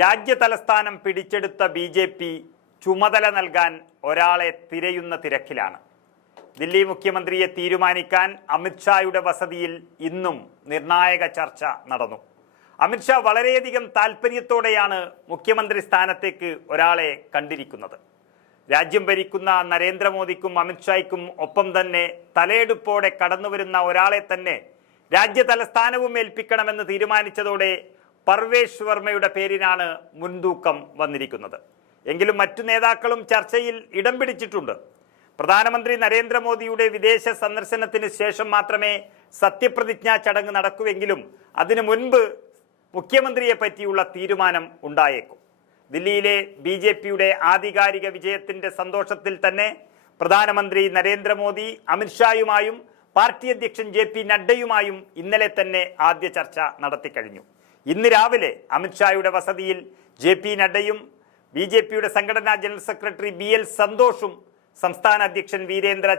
രാജ്യതലസ്ഥാനം പിടിച്ചെടുത്ത BJP ചുമതല നൽകാൻ ഒരാളെ തിരയുന്ന തിരക്കിലാണ്. ദില്ലി മുഖ്യമന്ത്രിയെ തീരുമാനിക്കാൻ അമിത്ഷായുടെ വസതിയിൽ ഇന്നും നിർണായക ചർച്ച നടന്നു. അമിത്ഷാ വളരെയധികം താൽപര്യത്തോടെയാണ് മുഖ്യമന്ത്രി സ്ഥാനത്തേക്ക് ഒരാളെ കണ്ടിരിക്കുന്നത്. രാജ്യം ഭരിക്കുന്ന നരേന്ദ്രമോദിക്കും അമിത്ഷായ്ക്കും ഒപ്പം തന്നെ തലയെടുപ്പോടെ കടന്നുവരുന്ന ഒരാളെ തന്നെ രാജ്യതലസ്ഥാനവും ഏൽപ്പിക്കണമെന്ന് തീരുമാനിച്ചതോടെ പർവേഷ് വർമ്മയുടെ പേരിനാണ് മുൻതൂക്കം വന്നിരിക്കുന്നത്. എങ്കിലും മറ്റു നേതാക്കളും ചർച്ചയിൽ ഇടം പിടിച്ചിട്ടുണ്ട്. പ്രധാനമന്ത്രി നരേന്ദ്രമോദിയുടെ വിദേശ സന്ദർശനത്തിന് ശേഷം മാത്രമേ സത്യപ്രതിജ്ഞാ ചടങ്ങ് നടക്കുമെങ്കിലും അതിനു മുൻപ് മുഖ്യമന്ത്രിയെ പറ്റിയുള്ള തീരുമാനം ഉണ്ടായേക്കും. ദില്ലിയിലെ BJPയുടെ ആധികാരിക വിജയത്തിന്റെ സന്തോഷത്തിൽ തന്നെ പ്രധാനമന്ത്രി നരേന്ദ്രമോദി അമിത്ഷായുമായും പാർട്ടി അധ്യക്ഷൻ JP നഡ്ഡയുമായും ഇന്നലെ തന്നെ ആദ്യ ചർച്ച നടത്തിക്കഴിഞ്ഞു. ഇന്ന് രാവിലെ അമിത്ഷായുടെ വസതിയിൽ JP നഡ്ഡയും BJPയുടെ സംഘടനാ ജനറൽ സെക്രട്ടറി BL സന്തോഷും സംസ്ഥാന അധ്യക്ഷൻ വീരേന്ദ്ര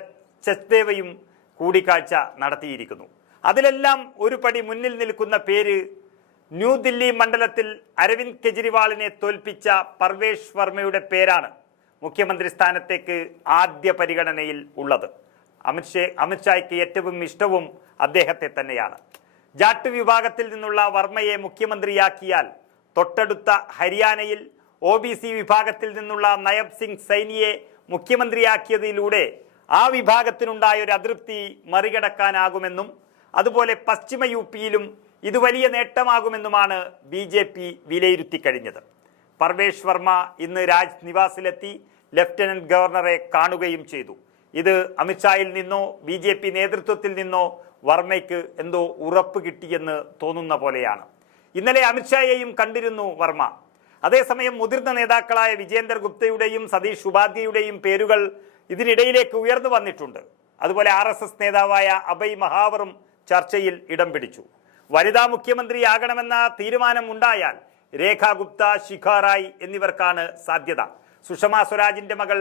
ചച്ദേവയും കൂടിക്കാഴ്ച നടത്തിയിരിക്കുന്നു. അതിലെല്ലാം ഒരു പടി മുന്നിൽ നിൽക്കുന്ന പേര് ന്യൂദില്ലി മണ്ഡലത്തിൽ അരവിന്ദ് കെജ്രിവാളിനെ തോൽപ്പിച്ച പർവേഷ് വർമ്മയുടെ പേരാണ് മുഖ്യമന്ത്രി സ്ഥാനത്തേക്ക് ആദ്യ പരിഗണനയിൽ ഉള്ളത്. അമിത്ഷായ്ക്ക് ഏറ്റവും ഇഷ്ടവും അദ്ദേഹത്തെ തന്നെയാണ്. ജാട്ട് വിഭാഗത്തിൽ നിന്നുള്ള വർമ്മയെ മുഖ്യമന്ത്രിയാക്കിയാൽ തൊട്ടടുത്ത ഹരിയാനയിൽ OBC വിഭാഗത്തിൽ നിന്നുള്ള നയബ് സിംഗ് സൈനിയെ മുഖ്യമന്ത്രിയാക്കിയതിലൂടെ ആ വിഭാഗത്തിനുണ്ടായ ഒരു അതൃപ്തി മറികടക്കാനാകുമെന്നും അതുപോലെ പശ്ചിമ UPയിലും ഇത് വലിയ നേട്ടമാകുമെന്നുമാണ് BJP വിലയിരുത്തി കഴിഞ്ഞത്. പർവേഷ് വർമ്മ ഇന്ന് രാജ് നിവാസിലെത്തി ലഫ്റ്റനന്റ് ഗവർണറെ കാണുകയും ചെയ്തു. ഇത് അമിത്ഷായിൽ നിന്നോ BJP നേതൃത്വത്തിൽ നിന്നോ വർമ്മയ്ക്ക് എന്തോ ഉറപ്പ് കിട്ടിയെന്ന് തോന്നുന്ന പോലെയാണ്. ഇന്നലെ അമിത്ഷായെയും കണ്ടിരുന്നു വർമ്മ. അതേസമയം മുതിർന്ന നേതാക്കളായ വിജേന്ദർ ഗുപ്തയുടെയും സതീഷ് ഉപാധ്യയുടെയും പേരുകൾ ഇതിനിടയിലേക്ക് ഉയർന്നു വന്നിട്ടുണ്ട്. അതുപോലെ RSS നേതാവായ അഭയ് മഹാവറും ചർച്ചയിൽ ഇടം പിടിച്ചു. വനിതാ മുഖ്യമന്ത്രിയാകണമെന്ന തീരുമാനം ഉണ്ടായാൽ രേഖ ഗുപ്ത, ശിഖ റായ് എന്നിവർക്കാണ് സാധ്യത. സുഷമ സ്വരാജിന്റെ മകൾ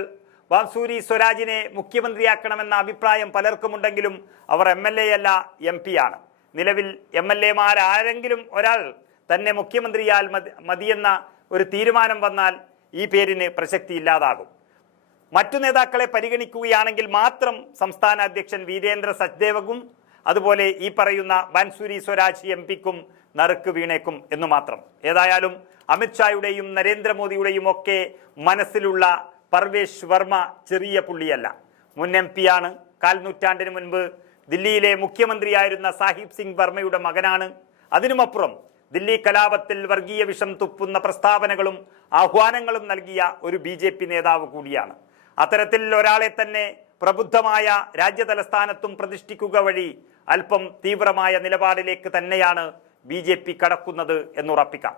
വാംസൂരി സ്വരാജിനെ മുഖ്യമന്ത്രിയാക്കണമെന്ന അഭിപ്രായം പലർക്കുമുണ്ടെങ്കിലും അവർ MLA അല്ല, MP ആണ്. നിലവിൽ MLA-മാരാരെങ്കിലും ഒരാൾ തന്നെ മുഖ്യമന്ത്രിയാൽ മതിയെന്ന ഒരു തീരുമാനം വന്നാൽ ഈ പേരിന് പ്രസക്തി ഇല്ലാതാകും. മറ്റു നേതാക്കളെ പരിഗണിക്കുകയാണെങ്കിൽ മാത്രം സംസ്ഥാന അധ്യക്ഷൻ വീരേന്ദ്ര സച്ദേവകും അതുപോലെ ഈ പറയുന്ന ബാൻസൂരി സ്വരാജ് MP-ക്കും നറുക്ക് വീണേക്കും എന്നു മാത്രം. ഏതായാലും അമിത്ഷായുടെയും നരേന്ദ്രമോദിയുടെയും ഒക്കെ മനസ്സിലുള്ള പർവേഷ് വർമ്മ ചെറിയ പുള്ളിയല്ല. മുൻ MP ആണ്. കാൽനൂറ്റാണ്ടിന് മുൻപ് ദില്ലിയിലെ മുഖ്യമന്ത്രിയായിരുന്ന സാഹിബ് സിംഗ് വർമ്മയുടെ മകനാണ്. അതിനുമപ്പുറം ദില്ലി കലാപത്തിൽ വർഗീയ വിഷം തുപ്പുന്ന പ്രസ്താവനകളും ആഹ്വാനങ്ങളും നൽകിയ ഒരു BJP നേതാവ് കൂടിയാണ്. അത്തരത്തിൽ ഒരാളെ തന്നെ പ്രബുദ്ധമായ രാജ്യതലസ്ഥാനത്തും പ്രതിഷ്ഠിക്കുക വഴി അല്പം തീവ്രമായ നിലപാടിലേക്ക് തന്നെയാണ് BJP കടക്കുന്നത് എന്നുറപ്പിക്കാം.